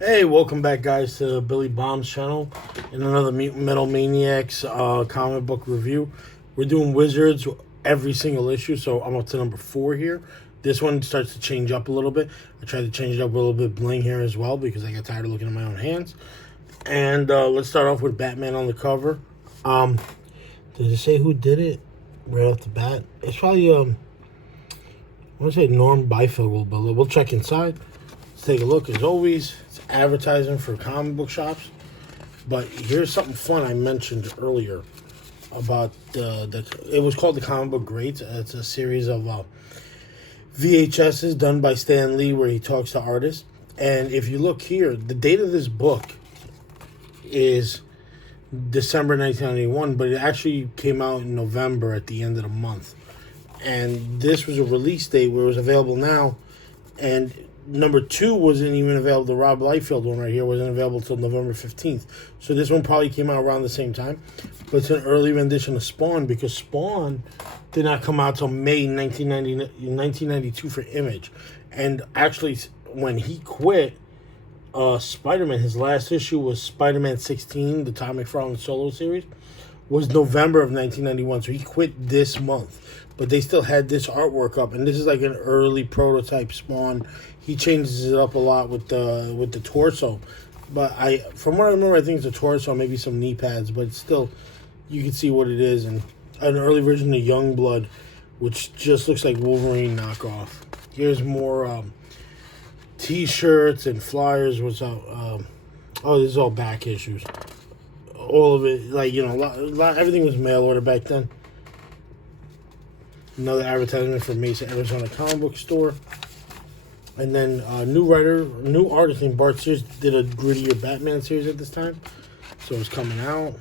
Hey, welcome back, guys, to Billy Bomb's channel in another Mutant Metal Maniacs comic book review. We're doing Wizards every single issue, so I'm up to number 4 here. This one starts to change up a little bit. I tried to change it up a little bit bling here as well because I got tired of looking at my own hands. And let's start off with Batman on the cover. Does it say who did it right off the bat? It's probably I want to say Norm Bifogel, but we'll check inside. Let's take a look. As always, it's advertising for comic book shops. But here's something fun I mentioned earlier about it was called the Comic Book Greats. It's a series of VHSs done by Stan Lee where he talks to artists. And if you look here, the date of this book is December 1991, but it actually came out in November at the end of the month. And this was a release date where it was available now. And number 2 wasn't even available. The Rob Liefeld one right here wasn't available until November 15th. So this one probably came out around the same time. But it's an early rendition of Spawn because Spawn did not come out until May 1992 for Image. And actually, when he quit Spider-Man, his last issue was Spider-Man 16, the Todd McFarlane solo series, was November of 1991. So he quit this month. But they still had this artwork up, and this is like an early prototype Spawn. He changes it up a lot with the torso, but from what I remember, I think it's a torso, maybe some knee pads, but still, you can see what it is. And an early version of Youngblood, which just looks like Wolverine knockoff. Here's more T-shirts and flyers. What's up? Oh, this is all back issues. All of it, like everything was mail order back then. Another advertisement for Mesa, Arizona comic book store. And then new artist named Bart Sears did a grittier Batman series at this time. So it's coming out.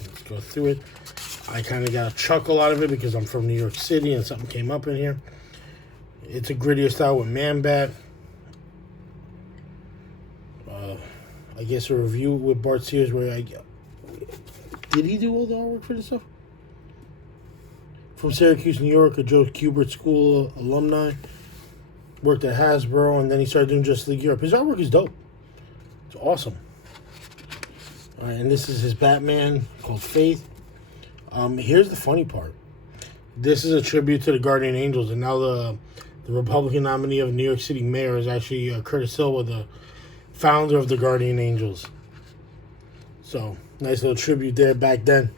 Let's go through it. I kind of got a chuckle out of it because I'm from New York City and something came up in here. It's a grittier style with Man-Bat. I guess a review with Bart Sears where did he do all the artwork for this stuff? From Syracuse, New York, a Joe Kubert School alumni. Worked at Hasbro, and then he started doing Justice League Europe. His artwork is dope. It's awesome. All right, and this is his Batman called Faith. Here's the funny part. This is a tribute to the Guardian Angels, and now the Republican nominee of New York City mayor is actually Curtis Silva, the founder of the Guardian Angels. So, nice little tribute there back then.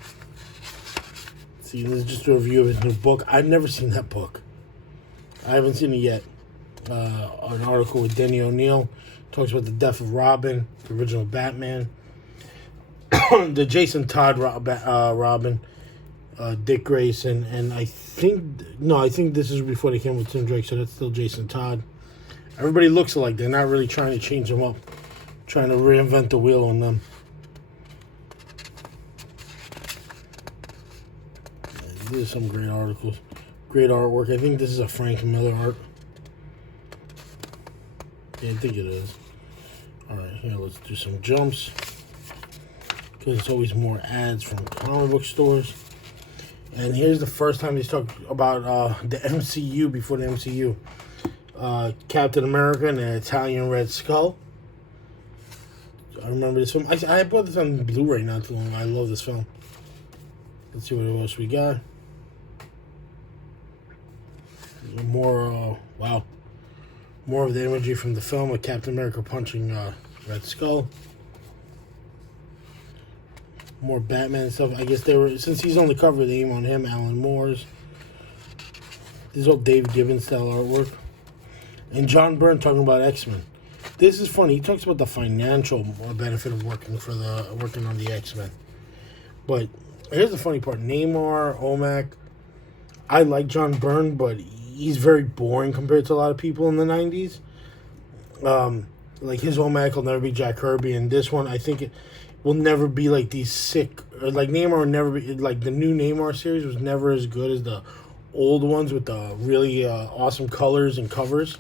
See, this is just a review of his new book. I've never seen that book. I haven't seen it yet. An article with Denny O'Neil talks about the death of Robin, the original Batman. The Jason Todd Robin, Dick Grayson, and I think this is before they came with Tim Drake, so that's still Jason Todd. Everybody looks alike. They're not really trying to change them up, trying to reinvent the wheel on them. These are some great articles. Great artwork. I think this is a Frank Miller art. Yeah, I think it is. Alright, here, let's do some jumps. Because it's always more ads from comic book stores. And here's the first time he's talked about the MCU before the MCU. Captain America and the Italian Red Skull. I remember this film. I bought this on Blu-ray not too long ago. I love this film. Let's see what else we got. More, wow. More of the imagery from the film with Captain America punching Red Skull. More Batman stuff. I guess since he's on the cover, they aim on him, Alan Moore's. This is all Dave Gibbons style artwork. And John Byrne talking about X-Men. This is funny. He talks about the financial benefit of working on the X-Men. But here's the funny part. Neymar, Omac. I like John Byrne, but he's very boring compared to a lot of people in the 90s. Like his Omac will never be Jack Kirby, and this one I think it will never be like these sick, or like Neymar will never be like the new Neymar series was never as good as the old ones with the really awesome colors and covers.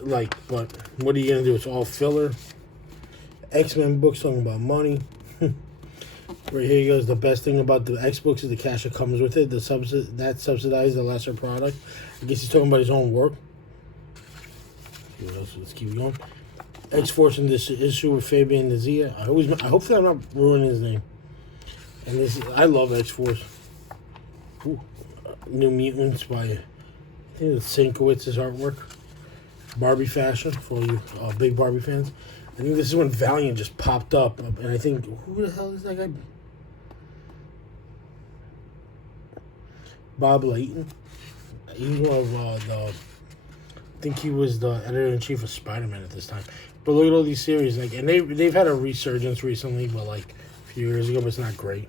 Like, but what are you gonna do? It's all filler. X-Men books talking about money. Right here goes. The best thing about the X books is the cash that comes with it. That subsidizes the lesser product. I guess he's talking about his own work. What else? Let's keep going. X-Force in this issue with Fabian Nizia. I hope that I'm not ruining his name. And I love X-Force. New Mutants by, I think it's Sienkiewicz's artwork. Barbie fashion for all you big Barbie fans. I think this is when Valiant just popped up, and I think, who the hell is that guy? Bob Layton. He's one of I think he was the editor-in-chief of Spider-Man at this time. But look at all these series, like, and they've had a resurgence recently, but like a few years ago, but it's not great.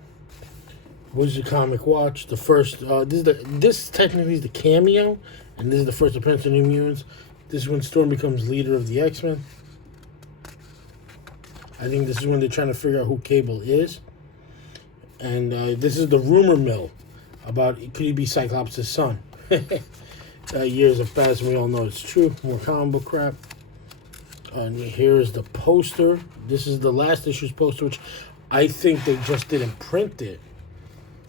Wizard Comic Watch, the first, this technically is the cameo, and this is the first appearance of New Mutants. This is when Storm becomes leader of the X-Men. I think this is when they're trying to figure out who Cable is. And this is the rumor mill about, could he be Cyclops' son? Years have passed and we all know it's true. More comic book crap. And here's the poster. This is the last issue's poster, which I think they just didn't print it.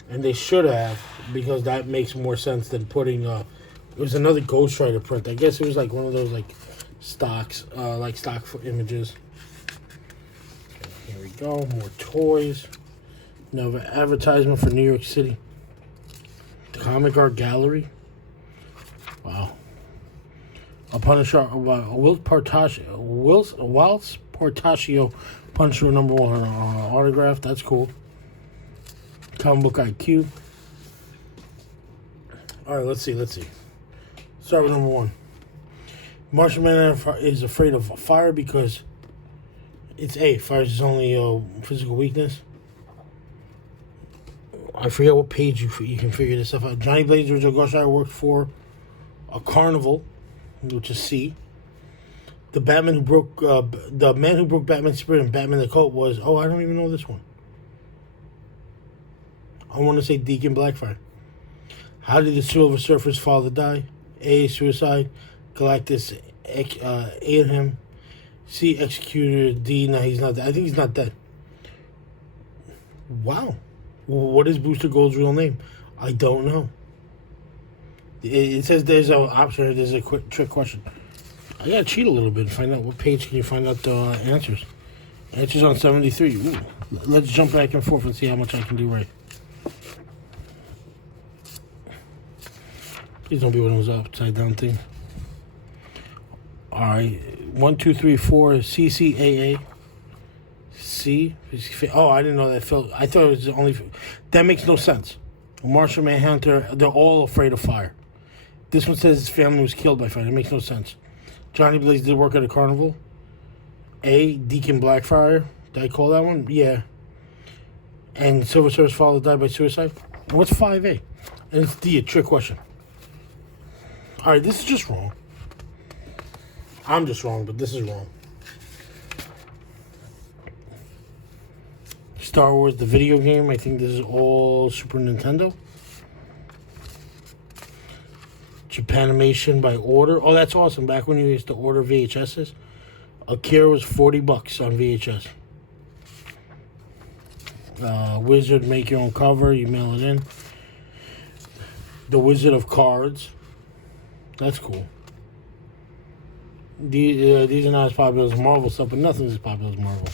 And they should have, because that makes more sense than putting... it was another Ghost Rider print. I guess it was like one of those like stocks, like stock for images. Here we go. More toys. Now advertisement for New York City. Comic Art Gallery. Wow. A Punisher, Whilce Portacio Punisher #1 autograph. That's cool. Comic Book IQ. All right, let's see. Start with #1. Martian Manhunter is afraid of fire because fire is his only physical weakness. I forget what page you can figure this stuff out. Johnny Blaze, original Ghost Rider, worked for a carnival, which is C. The man who broke Batman's spirit in Batman the Cult was, I don't even know this one. I want to say Deacon Blackfire. How did the Silver Surfer's father die? A, suicide. Galactus ate him. C, executed. D, no, he's not dead. I think he's not dead. Wow. What is Booster Gold's real name? I don't know. It says there's an option. There's a quick trick question. I gotta cheat a little bit and find out what page can you find out the answers. Answers on 73. Ooh. Let's jump back and forth and see how much I can do right. Please don't be one of those upside down things. Alright. 1, 2, 3, 4. CCAA. C. Oh, I didn't know that. I thought it was only. That makes no sense. Martian Manhunter, they're all afraid of fire. This one says his family was killed by fire. It makes no sense. Johnny Blaze did work at a carnival. A, Deacon Blackfire. Did I call that one? Yeah. And Silver Surfer's father died by suicide. And what's 5A? And it's D, a trick question. Alright, this is just wrong. I'm just wrong, but this is wrong. Star Wars, the video game. I think this is all Super Nintendo. Japanimation by order. Oh, that's awesome. Back when you used to order VHSs, Akira was $40 on VHS. Wizard, make your own cover. You mail it in. The Wizard of Cards. That's cool. These are not as popular as Marvel stuff, but nothing's as popular as Marvel.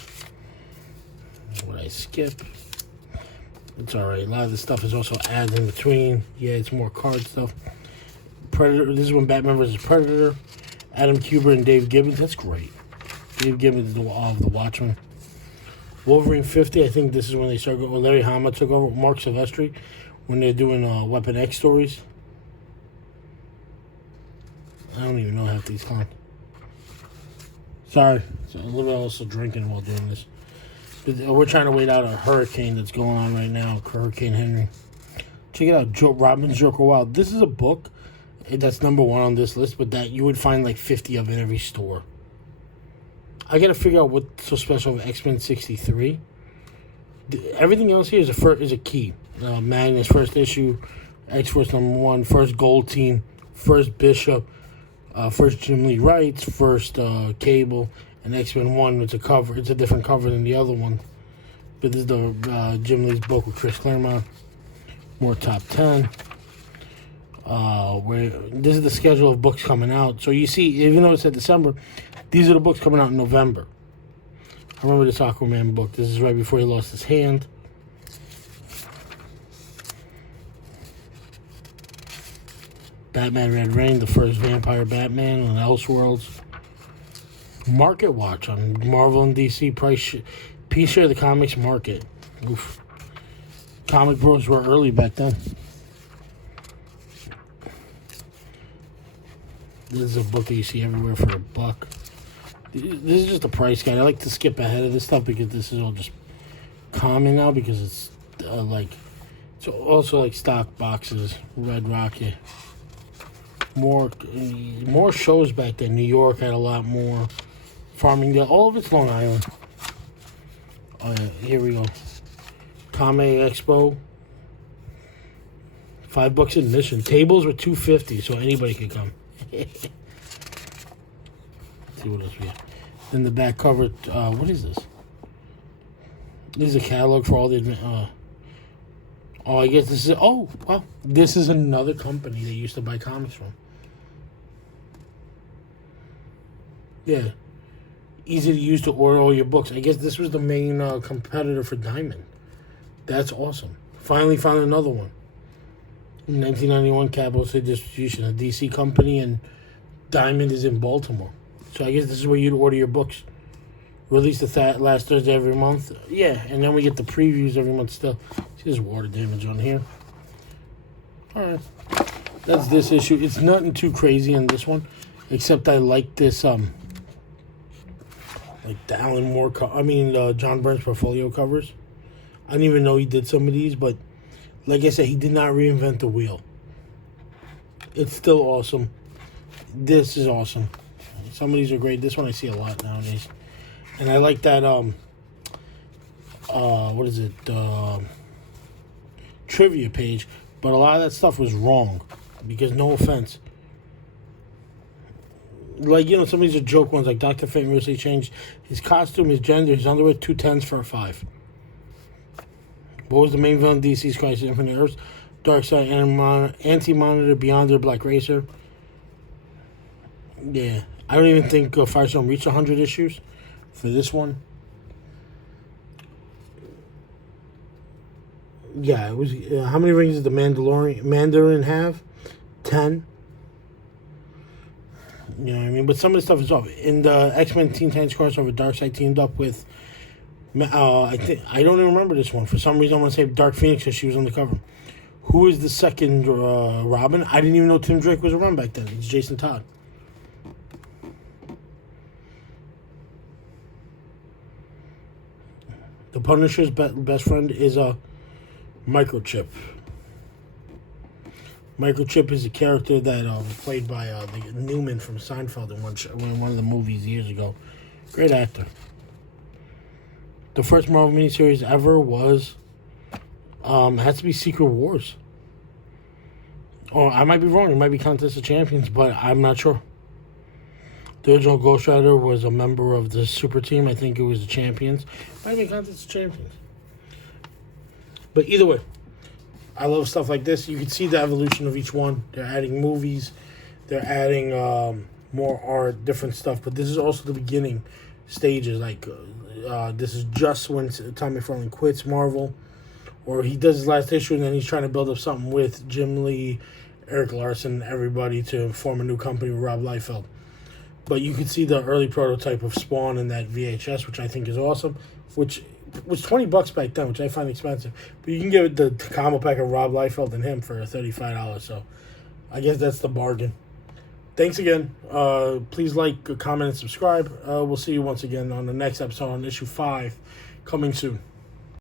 What I skip? It's alright. A lot of this stuff is also added in between. Yeah, it's more card stuff. Predator. This is when Batman vs. Predator. Adam Kubert and Dave Gibbons. That's great. Dave Gibbons is the Watchmen. Wolverine 50. I think this is when they start going. Larry Hama took over. Mark Silvestri when they're doing Weapon X stories. I don't even know half these clowns. Sorry. So a little bit also drinking while doing this. We're trying to wait out a hurricane that's going on right now. Hurricane Henry. Check it out. Robin's Joker Wild. This is a book that's #1 on this list, but that you would find like 50 of in every store. I gotta figure out what's so special of X-Men 63. Everything else here is a key. Magnus first issue, X-Force #1, first Gold Team, first Bishop, first Jim Lee writes, first Cable, and X-Men 1. It's a cover. It's a different cover than the other one. But this is the Jim Lee's book with Chris Claremont. More top 10. Where this is the schedule of books coming out. So you see, even though it's at December, These are the books coming out in November. I remember this Aquaman book. This is right before he lost his hand. Batman Red Rain, the first vampire Batman on Elseworlds. Market Watch on Marvel and DC Peace Share the Comics Market. Oof. Comic Bros were early back then. This is a book that you see everywhere for $1. This is just a price guide. I like to skip ahead of this stuff because this is all just common now because it's it's also like stock boxes. Red Rocket. More shows back then. New York had a lot more. Farmingdale, all of it's Long Island. Here we go. Kame Expo. $5 admission. Tables were $2.50, so anybody could come. Let's see what else we have. Then the back cover. What is this? This is a catalog for all the. I guess this is. Oh, wow. This is another company they used to buy comics from. Yeah. Easy to use to order all your books. I guess this was the main competitor for Diamond. That's awesome. Finally found another one. In 1991, Capital City Distribution, a DC company, and Diamond is in Baltimore. So I guess this is where you'd order your books. Released the last Thursday every month. Yeah, and then we get the previews every month still. See, there's water damage on here. All right. That's this issue. It's nothing too crazy in this one, except I like this, like the Alan Moore, John Burns portfolio covers. I didn't even know he did some of these, but like I said, he did not reinvent the wheel. It's still awesome. This is awesome. Some of these are great. This one I see a lot nowadays. And I like that, what is it, trivia page. But a lot of that stuff was wrong. Because no offense. Like, some of these are joke ones. Like Dr. Fate recently changed his costume, his gender, his underwear, 2 10s for a 5. What was the main villain of DC's Crisis Infinite Earths? Darkseid, Anti-Monitor, Beyonder, Black Racer. Yeah. I don't even think Firestorm reached 100 issues for this one. Yeah, it was. How many rings did the Mandarin have? 10. You know what I mean? But some of the stuff is off. In the X-Men Teen Titans crossover, Darkseid teamed up with. I don't even remember this one. For some reason, I want to say Dark Phoenix because she was on the cover. Who is the second Robin? I didn't even know Tim Drake was around back then. It's Jason Todd. The Punisher's best friend is a Microchip. Microchip is a character that was played by the Newman from Seinfeld in one of the movies years ago. Great actor. The first Marvel miniseries ever was has to be Secret Wars. Or I might be wrong. It might be Contest of Champions, but I'm not sure. The original Ghost Rider was a member of the super team. I think it was the Champions. Might be Contest of Champions. But either way, I love stuff like this. You can see the evolution of each one. They're adding movies. They're adding more art, different stuff. But this is also the beginning stages. Like, this is just when Tommy McFarlane quits Marvel. Or he does his last issue and then he's trying to build up something with Jim Lee, Eric Larson, everybody to form a new company with Rob Liefeld. But you can see the early prototype of Spawn in that VHS, which I think is awesome, which was $20 back then, which I find expensive. But you can get the combo pack of Rob Liefeld and him for $35, so I guess that's the bargain. Thanks again. Please like, comment, and subscribe. We'll see you once again on the next episode on issue 5, coming soon.